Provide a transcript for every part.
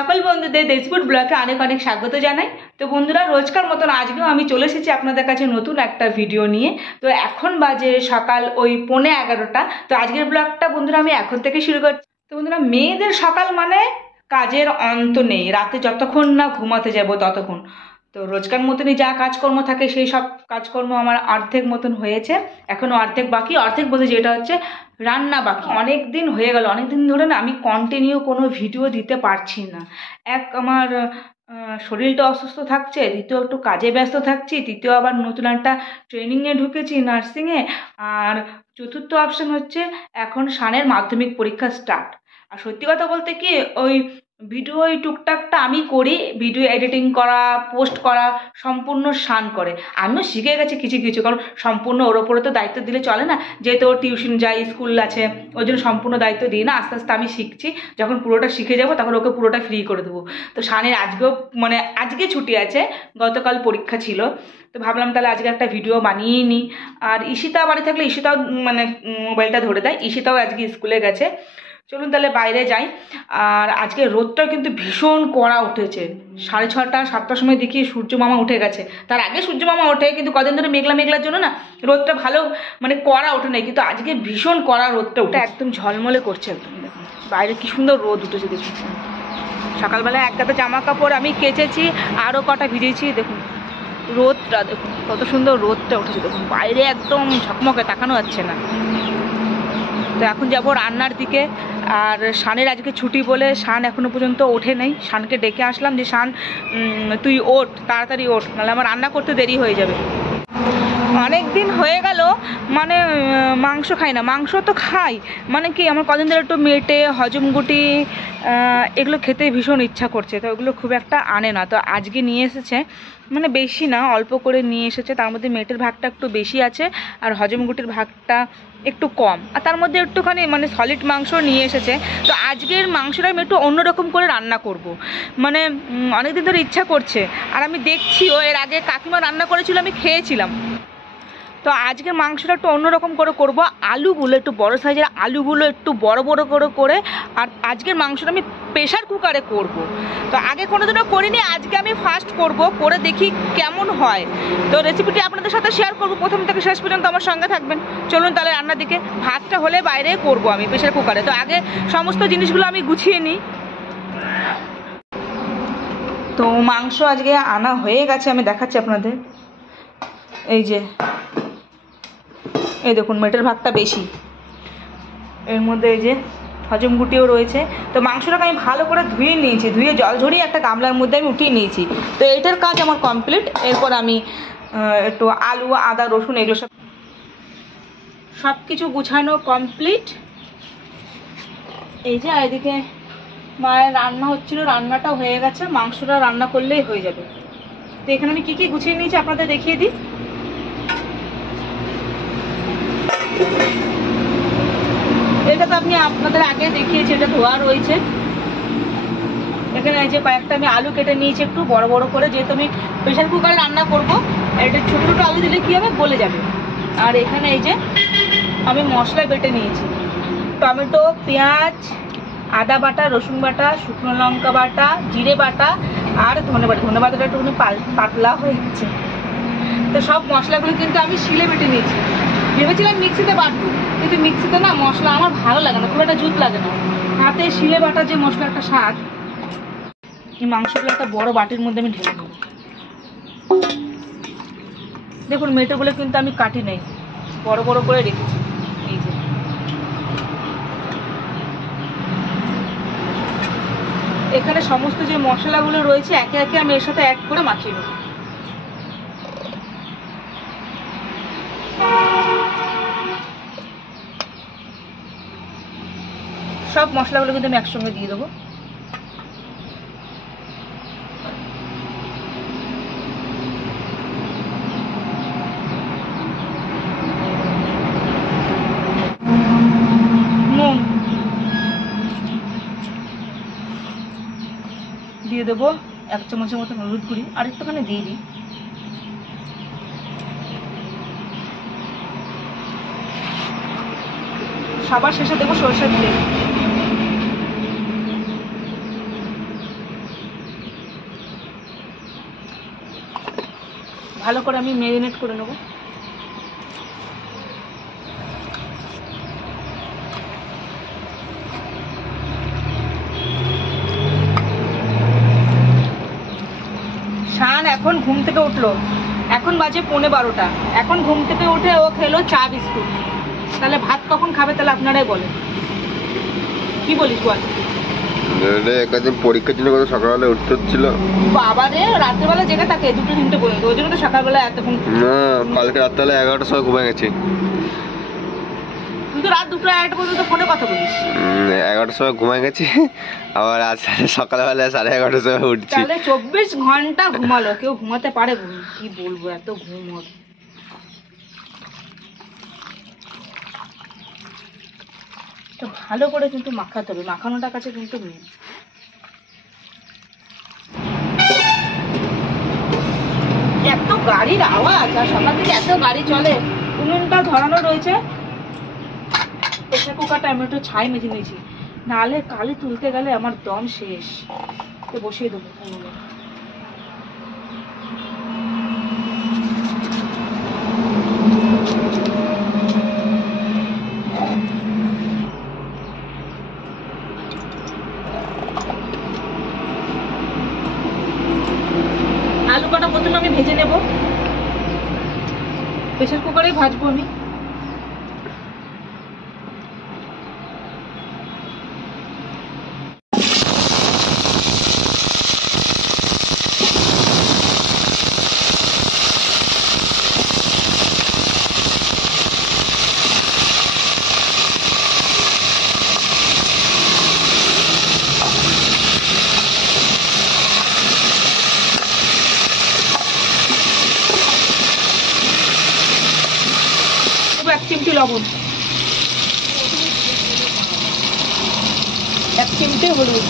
সকল বন্ধুদের দেশপুর ব্লগে অনেক অনেক স্বাগত জানাই। তো বন্ধুরা, রোজকার মতন আজকেও আমি চলে এসেছি আপনাদের কাছে নতুন একটা ভিডিও নিয়ে। তো এখন বাজে সকাল ওই 11:15। তো আজকের ব্লগটা বন্ধুরা আমি এখন থেকে শুরু করছি। তো বন্ধুরা, মেয়েদের সকাল মানে কাজের অন্ত নেই, রাতে যতক্ষণ না ঘুমাতে যাব ততক্ষণ। তো রোজকার মতনই যা কাজকর্ম থাকে সেই সব কাজকর্ম আমার অর্ধেক মতন হয়েছে, এখনো অর্ধেক বাকি। অর্ধেক বলতে যেটা হচ্ছে রান্না বাকি। অনেক দিন হয়ে গেল, অনেক দিন ধরে না আমি কন্টিনিউ কোনো ভিডিও দিতে পারছি না। আমার শরীরটা অসুস্থ থাকছে, দ্বিতীয় একটু কাজে ব্যস্ত থাকছি, তৃতীয় আবার নতুন একটা ট্রেনিংয়ে ঢুকেছি নার্সিংয়ে, আর চতুর্থ অপশন হচ্ছে এখন শানের মাধ্যমিক পরীক্ষা স্টার্ট। আর সত্যি কথা বলতে কি, ওই ভিডিও ওই টুকটাকটা আমি করি, ভিডিও এডিটিং করা, পোস্ট করা সম্পূর্ণ শান করে। আমিও শিখে গেছি কিছু কিছু, কারণ সম্পূর্ণ ওর ওপরে তো দায়িত্ব দিলে চলে না, যেহেতু ওর টিউশন যায়, স্কুল আছে, ওই জন্য সম্পূর্ণ দায়িত্ব দিই না। আস্তে আস্তে আমি শিখছি, যখন পুরোটা শিখে যাবো তখন ওকে পুরোটা ফ্রি করে দেবো। তো শানের আজকেও মানে আজকে ছুটি আছে, গতকাল পরীক্ষা ছিল, তো ভাবলাম তাহলে আজকে একটা ভিডিও বানিয়ে নিই। আর ঈশিতা বাড়ি থাকলে ঈশিতাও মানে মোবাইলটা ধরে দেয়, ঈশিতাও আজকে স্কুলে গেছে। চলুন তাহলে বাইরে যাই। আর আজকে রোদটা কিন্তু ভীষণ কড়া উঠেছে। 6:30 7টার সময় দেখি সূর্য মামা উঠে গেছে, তার আগে সূর্য মামা ওঠে, কিন্তু কদিন ধরে মেঘলা মেঘলার জন্য না রোদটা ভালো মানে কড়া ওঠে নাই, কিন্তু আজকে ভীষণ কড়া রোদটা উঠে একদম ঝলমলে করছে একদম। দেখুন বাইরে কি সুন্দর রোদ উঠেছে দেখুন। সকালবেলা এক গাদা জামা কাপড় আমি কেচেছি, আরও কটা ভিজেছি। দেখুন রোদটা, দেখুন কত সুন্দর রোদটা উঠেছে, দেখুন বাইরে একদম ঝকমকে, তাকানো যাচ্ছে না। তো এখন যাব রান্নার দিকে। আর শানের আজকে ছুটি বলে শান এখনো পর্যন্ত ওঠে নেই। শানকে ডেকে আসলাম যে শান তুই ওঠ, তাড়াতাড়ি ওঠ, নাহলে আমার রান্না করতে দেরি হয়ে যাবে। অনেক দিন হয়ে গেল মানে মাংস খাই না। মাংস তো খাই, মানে কি আমার কদিন ধরে একটু মেটে হজমগুটি এগুলো খেতে ভীষণ ইচ্ছা করছে, তো ওগুলো খুব একটা আনে না। তো আজকে নিয়ে এসেছে, মানে বেশি না, অল্প করে নিয়ে এসেছে। তার মধ্যে মেটের ভাগটা একটু বেশি আছে আর হজমগুটির ভাগটা একটু কম, আর তার মধ্যে একটুখানি মানে সলিড মাংস নিয়ে এসেছে। তো আজকের মাংসটা আমি একটু অন্যরকম করে রান্না করব, মানে অনেকদিন ধরে ইচ্ছা করছে। আর আমি দেখছিও, এর আগে কাকিমা রান্না করেছিল, আমি খেয়েছিলাম। তো আজকের মাংসটা একটু অন্যরকম করে করবো। আলুগুলো একটু বড় সাইজের, আলুগুলো একটু বড় বড় করে আর আজকের মাংসটা আমি প্রেশার কুকারে করব। তো আগে কোনোদিনও করিনি, আজকে আমি ফার্স্ট করব, করে দেখি কেমন হয়। তো রেসিপিটি আপনাদের সাথে শেয়ার করব, প্রথম থেকে শেষ পর্যন্ত আমার সঙ্গে থাকবেন। চলুন তাহলে রান্নার দিকে। ভাতটা হলে বাইরে করব আমি প্রেশার কুকারে। তো আগে সমস্ত জিনিসগুলো আমি গুছিয়ে নিই। তো মাংস আজকে আনা হয়ে গেছে, আমি দেখাচ্ছি আপনাদের। এই দেখুন মেটের ভাগটা বেশি, এর মধ্যে এই যে হজমগুটিও রয়েছে। তো মাংসটাকে আমি ভালো করে ধুয়ে নিয়েছি, ধুয়ে জল ঝরিয়ে একটা গামলার মধ্যে আমি উঠিয়ে নিয়েছি। তো এটার কাজ আমার কমপ্লিট। এরপর আমি একটু আলু, আদা, রসুন এগুলো সব কিছু গুছানো কমপ্লিট। এই যে এদিকে মায়ের রান্না হচ্ছিল, রান্নাটা হয়ে গেছে, মাংসটা রান্না করলেই হয়ে যাবে। তো এখানে আমি কী কী গুছিয়ে নিয়েছি আপনাদের দেখিয়ে দিই। এটা তো আপনি আপনাদের আগে দেখিয়েছি, এটা ধোয়া রয়েছে। এখানে এই যে কয়েকটা আমি আলু কেটে নিয়েছি একটু বড় বড় করে, যেহেতু আমি প্রেশার কুকারে রান্না করব, এটা ছোটো ছোটো আলু দিলে কী হবে, গলে যাবে। আর এখানে এই যে আমি মশলা বেটে নিয়েছি, টমেটো, পেঁয়াজ, আদা বাটা, রসুন বাটা, শুকনো লঙ্কা বাটা, জিরে বাটা আর ধনে বাটা। ধনে বাটাটা একটুখানি পাতলা হয়ে গেছে। তো সব মশলাগুলো কিন্তু আমি শিলে বেটে নিয়েছি। ভেবেছিলাম মিক্সিতে বাটবো, কিন্তু মিক্সিতে না মশলা আমার ভালো লাগে না, খুব একটা জুত লাগে না। হাতে শিলে বাটা যে মশলা একটা স্বাদ। এই মাংসগুলো একটা বড় বাটির মধ্যে আমি ঢেলে নেব। দেখুন মেটেগুলো কিন্তু আমি কাটি নেই, বড় বড় করে রেখেছি। এই যে এখানে সমস্ত যে মশলাগুলো রয়েছে একে একে আমি এর সাথে অ্যাড করে মাখিয়ে নেব। সব মশলাগুলো কিন্তু আমি একসঙ্গে দিয়ে দেবো। নুন দিয়ে দেবো 1 চামচের মতো, হলুদ গুঁড়ি আর একটুখানি দিয়ে দিই। সবার শেষে দেবো সরষের তেল। ভালো করে আমি ম্যারিনেট করে নেব। শান এখন ঘুম থেকে উঠলো, এখন বাজে 11:15। এখন ঘুম থেকে উঠে ও খেলো চা বিস্কুট। তাহলে ভাত কখন খাবে তাহলে আপনারাই বলেন, কি বলিস বল? একদিন পরীক্ষার জন্য কত সকালবেলা উঠতে হচ্ছিল। বাবা রে, রাত্রেবেলা জেগে থাকে 2-3 পর্যন্ত, ওই জন্য তো সকালবেলা এতক্ষণ। না, কালকে রাত্রেবেলা 11টার সময় ঘুমিয়ে গেছি। তুই তো রাত 2-1 পর্যন্ত ফোনে কথা বলিস। 11টার সময় ঘুমিয়ে গেছি, আবার আজ সকালবেলা 11:30টার সময় উঠছি। তাহলে 24 ঘন্টা ঘুমালো। কেউ ঘুমাতে পারে? কি বলবো, এত ঘুম ওর। তো ভালো করে কিন্তু মাখাতে হবে, মাখানোটা কাছে কিন্তু মেন। এত গাড়ির আওয়াজ, আর সকাল থেকে এত গাড়ি চলে। উনুনটা ধরানো রয়েছে, প্রেসার কুকারটা আমি একটু ছাই মেঝে নিয়েছি, নাহলে কালি তুলতে গেলে আমার দম শেষ। তো বসিয়ে দেবো উনুনে। আলু কটা প্রথমে আমি ভেজে নেব, প্রেসার কুকারেই ভাজবো আমি। এক চিমটি লবণ, 1 চিমটে হলুদ,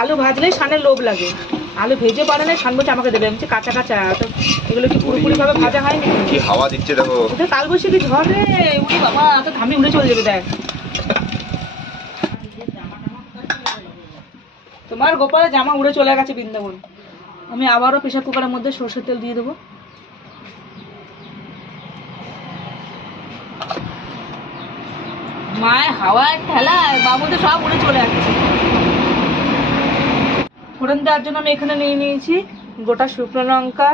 আলু ভাজলে শানের লোভ লাগে। আলু ভেজে পারে না, শান বলছে আমাকে দেবে। আমি কাঁচা কাঁচা, তো এগুলো কি পুরোপুরি ভাবে ভাজা হয়নি? কি হাওয়া দিচ্ছে দেখো। ওটা কাল বৈশাখী ঝড় রে, উনি বাবা তো ঘামি উড়ে চলে যাবে। দেখ তোমার গোপালের জামা উড়ে চলে গেছে বৃন্দাবন। আমি আবারও প্রেসার কুকারের মধ্যে সরষের তেল দিয়ে দেবো। মায়ের হাওয়ার ঠেলায় বাবু তো সব উড়ে চলে আসছে। ফোড়ন দেওয়ার জন্য আমি এখানে নিয়ে নিয়েছি গোটা শুকনো লঙ্কা,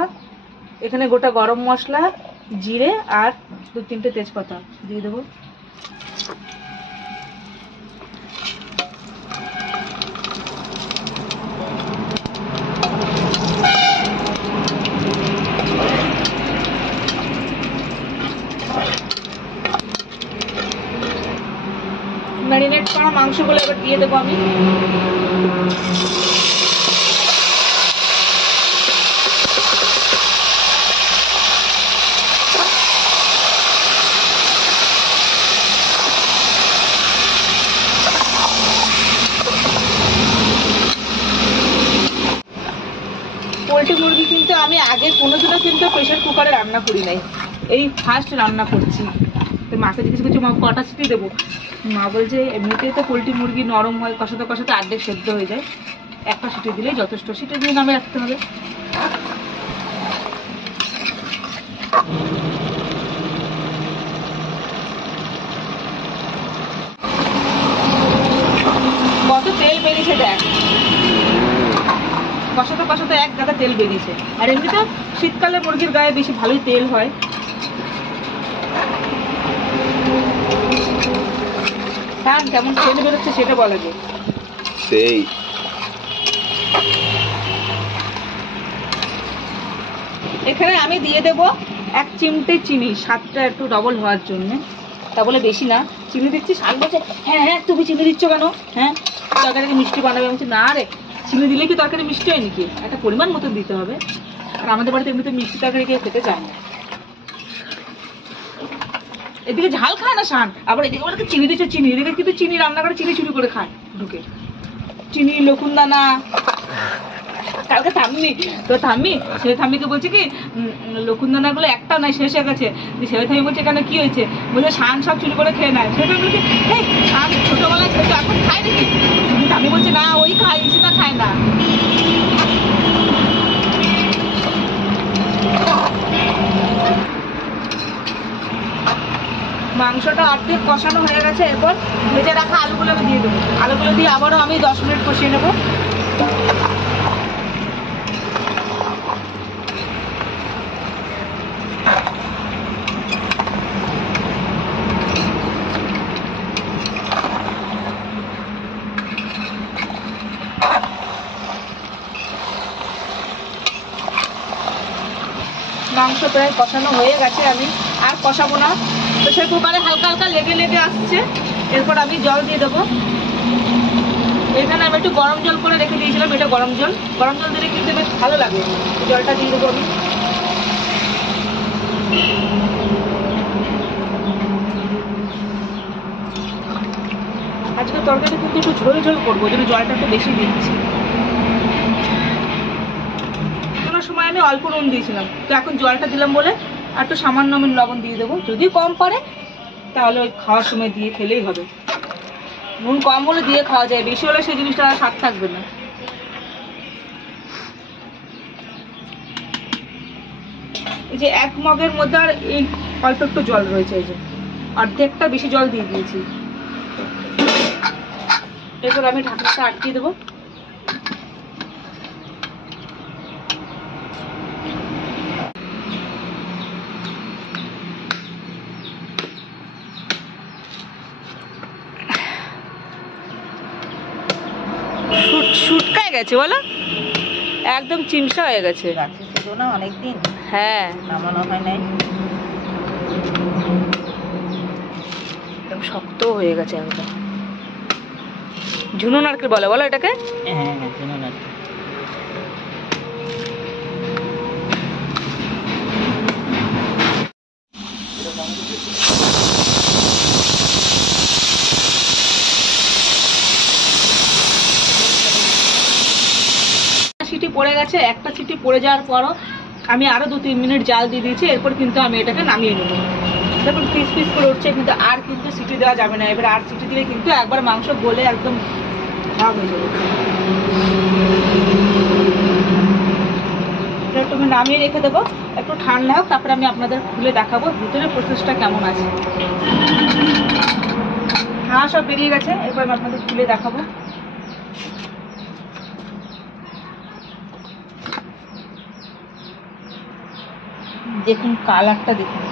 এখানে গোটা গরম মশলা, জিরে আর 2-3টে তেজপাতা দিয়ে দেবো। ম্যারিনেট করা মাংসগুলো এবার দিয়ে দেবো আমি। পোলট্রি মুরগি কিন্তু আমি আগে কোনোদিনও কিন্তু প্রেসার কুকারে রান্না করি নাই, এই ফার্স্ট রান্না করছি। তো মাকে জিজ্ঞেস করছি মা কটা সিটি দেবো? মা বলছে এমনিতেই তো পোলট্রি মুরগি নরম হয়, কষাতে কষাতে অর্ধেক সেদ্ধ হয়ে যায়, একটা সিটি দিলেই যথেষ্ট। সিটি দিয়ে নামে রাখতে হবে। কত তেল বেরিয়েছে দেখ, কষাতে কষাতে এক গাদা তেল বেরিয়েছে। আর এমনিতে শীতকালে মুরগির গায়ে বেশি ভালোই তেল হয়। হ্যাঁ, কেমন তেল বেরোচ্ছে সেটা বলা যায়। সেই এখানে আমি দিয়ে দেব 1 চিমটে চিনি, স্বাদটা একটু ডবল হওয়ার জন্য। তা বলে বেশি না, চিনি দিচ্ছি। শান বলছে হ্যাঁ হ্যাঁ তুমি চিনি দিচ্ছ কেন? হ্যাঁ তরকারিকে মিষ্টি বানাবে। আমি বলছি না রে, চিনি দিলে কি তরকারি মিষ্টি হয় নাকি? একটা পরিমাণ মতো দিতে হবে। আর আমাদের বাড়িতে এমনিতে মিষ্টি তরকারি কেউ খেতে চায় না। এদিকে ঝাল খায় না শান, আবার এদিকে বলে চিনি দিচ্ছে, চিনি এদিকে কিন্তু চিনি রান্না করে চিনি চুরি করে খায় ঢুকে, চিনি লকুন দানা। কালকে থাম্মি সে থাম্মিকে বলছে কি লকুন দানা গুলো একটা নাই, শেষ হয়ে গেছে। সে থাম্মি বলছে কেন কি হয়েছে, বলছে শান সব চুরি করে খেয়ে নেয়। সেটা বলছে এই শান ছোটবেলায় খেতো এখন খায় নাকি, থাম্মি বলছে না ওই খায়, সেটা খায় না। মাংসটা অর্ধেক কষানো হয়ে গেছে, এরপর ভেজে রাখা আলুগুলো আমি দিয়ে দেবো। আলুগুলো দিয়ে আবারও আমি 10 মিনিট কষিয়ে নেবো। মাংস প্রায় কষানো হয়ে গেছে, আমি আর কষাবো না। প্রেসার কুকারে হালকা হালকা লেগে লেগে আসছে, এরপর আমি জল দিয়ে দেবো। এখানে আমি একটু গরম জল করে রেখে দিয়েছিলাম, এটা গরম জল দিলে কিন্তু বেশ ভালো লাগে। জলটা দিয়ে দেবো আমি। আজকে তরকারিটা কিন্তু একটু ঝোল ঝোল করবো, যেন জলটা একটু বেশি দিচ্ছি। সময় আমি অল্প নুন দিয়েছিলাম, তো এখন জলটা দিলাম বলে আর একটু সামান্য আমি লবণ দিয়ে দেবো। যদি কম পড়ে তাহলে ওই খাওয়ার সময় দিয়ে খেলেই হবে। নুন কম হলে দিয়ে খাওয়া যায়, বেশি হলে সেই জিনিসটা স্বাদ থাকবে না। এই যে 1 মগের মধ্যে আর এই অল্প একটু জল রয়েছে, এই যে অর্ধেকটা বেশি জল দিয়ে দিয়েছি। এরপর আমি ঢাকনাটা আটকে দেবো। শুটকায় গেছে বলো, একদম চিমসা হয়ে গেছে অনেকদিন। হ্যাঁ নামানো হয় নাই, একদম শক্ত হয়ে গেছে একদম। ঝুনো নারকেল বলে বলো এটাকে। হ্যাঁ ঝুনো নারকেল। সিটি পড়ে গেছে, একটা সিটি পড়ে যাওয়ার পরও আমি আরো 2-3 মিনিট জাল দিয়ে দিয়েছি। এরপর কিন্তু আমি এটাকে নামিয়ে নেব। দেখুন পিস পিস করে উঠছে, কিন্তু আর কিন্তু সিটি দেওয়া যাবে না। এবার আর সিটি দিলে কিন্তু একবার মাংস গলে একদম ভাব হয়ে যাবে। একটু আমি নামিয়ে রেখে দেবো, একটু ঠান্ডা হোক, তারপরে আমি আপনাদের খুলে দেখাবো ভিতরে প্রসেসটা কেমন আছে। হ্যাঁ সব বেরিয়ে গেছে, এরপর আমি আপনাদের খুলে দেখাবো। দেখুন কালারটা দেখুন,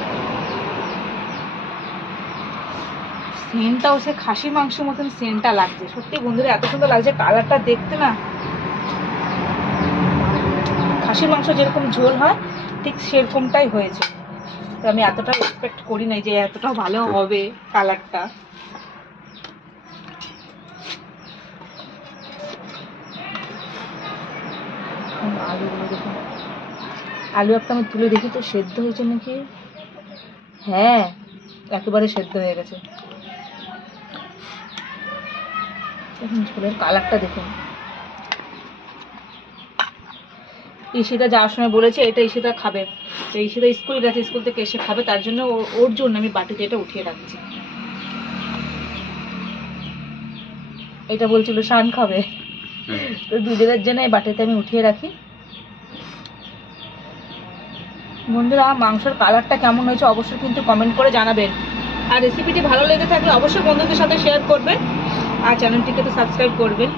সেন্টটাও সে খাসি মাংসের মতন সেন্টটা লাগছে। সত্যি বন্ধুরা এত সুন্দর লাগছে কালারটা দেখতে না। খাসির মাংস যেরকম ঝোল হয় ঠিক সেরকমটাই হয়েছে। তো আমি এতটা এক্সপেক্ট করি নাই যে এতটা ভালো হবে কালারটা। আলুগুলো দেখুন, আলু একটা আমি তুলে দেখি তো সেদ্ধ হয়েছে নাকি। হ্যাঁ একেবারে সেদ্ধ হয়ে গেছে। দেখুন ঝোলের কালারটা দেখুন। ঈশিতা যাওয়ার সময় বলেছে এটা ঈশিতা খাবে, তো ঈশিতা স্কুল গেছে, স্কুল থেকে এসে খাবে, তার জন্য ওর জন্য আমি বাটিতে এটা উঠিয়ে রাখছি। এটা বলছিল শান খাবে, তো দুজনের জন্য এই বাটিতে আমি উঠিয়ে রাখি। বন্ধুরা মাংসের কালারটা কেমন হয়েছে অবশ্যই কিন্তু কমেন্ট করে জানাবেন। আর রেসিপিটি ভালো লেগে থাকলে অবশ্যই বন্ধুদের সাথে শেয়ার করবেন, আর চ্যানেলটিকে তো সাবস্ক্রাইব করবেন।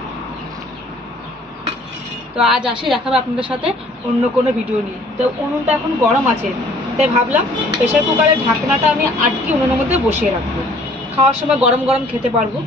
তো আজ আসি, দেখাবো আপনাদের সাথে অন্য কোনো ভিডিও নিয়ে। তো উনুনটা এখন গরম আছে, তাই ভাবলাম প্রেসার কুকারের ঢাকনাটা আমি আটকে উনুনের মধ্যে বসিয়ে রাখবো, খাওয়ার সময় গরম গরম খেতে পারবো।